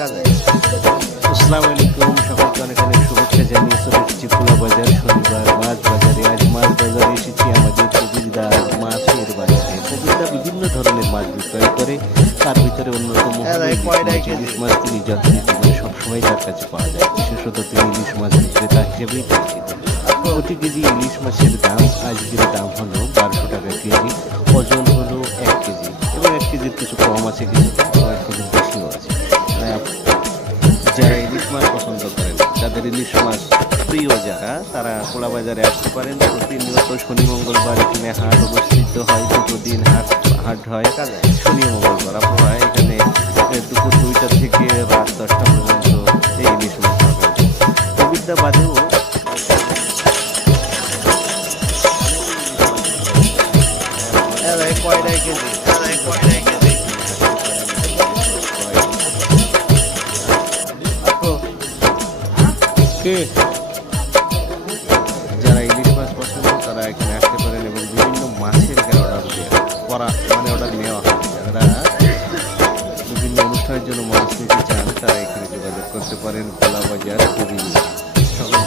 আসসালামু আলাইকুম, সকলকে অনেক অনেক শুভেচ্ছা জানিয়ে চলে এসেছি খোলা বাজার শনিবার মাছ বাজারে। আজ মাছ বাজারে এসেছি আমাদের কবিরদার মাছের বাজারে। কবিরদা বিভিন্ন ধরনের মাছ বিক্রয় করে, তার ভিতরে অন্যতম ইলিশ মাছ। তিনি যথারীতি মানে সবসময় তার কাছে পাওয়া যায়। বিশেষত তিনি ইলিশ মাছ বিক্রেতা হিসেবেই পরিচিত। প্রতি কেজি ইলিশ মাছের দাম আজকের দাম হলো 1200 টাকা কেজি, ওজন হলো 1 কেজি এবং 1 কেজির কিছু কম আছে, কিছু কেজি বেশিও আছে। যারা ইলিশ মাছ পছন্দ করেন, যাদের ইলিশ মাছ প্রিয় যারা, তারা খোলা বাজারে আসতে পারেন। প্রতিনিয়ত শনি মঙ্গলবার এখানে হাট অবস্থিত হয়, দুটো দিন হাট হয়, শনি মঙ্গলবার। আপনারা এখানে দুপুর 2টা থেকে রাত 10টা পর্যন্ত এই ইলিশ মাছ পাবেন। কবিতা বাদেও যারা ইলিশ মাছ পছন্দ তারা এখানে আসতে পারেন এবং বিভিন্ন মাছের অর্ডার নেওয়া হয়। যারা বিভিন্ন অনুষ্ঠানের জন্য মাছ নিতে চান তারা এখানে যোগাযোগ করতে পারেন। খোলা বাজার কবির সকল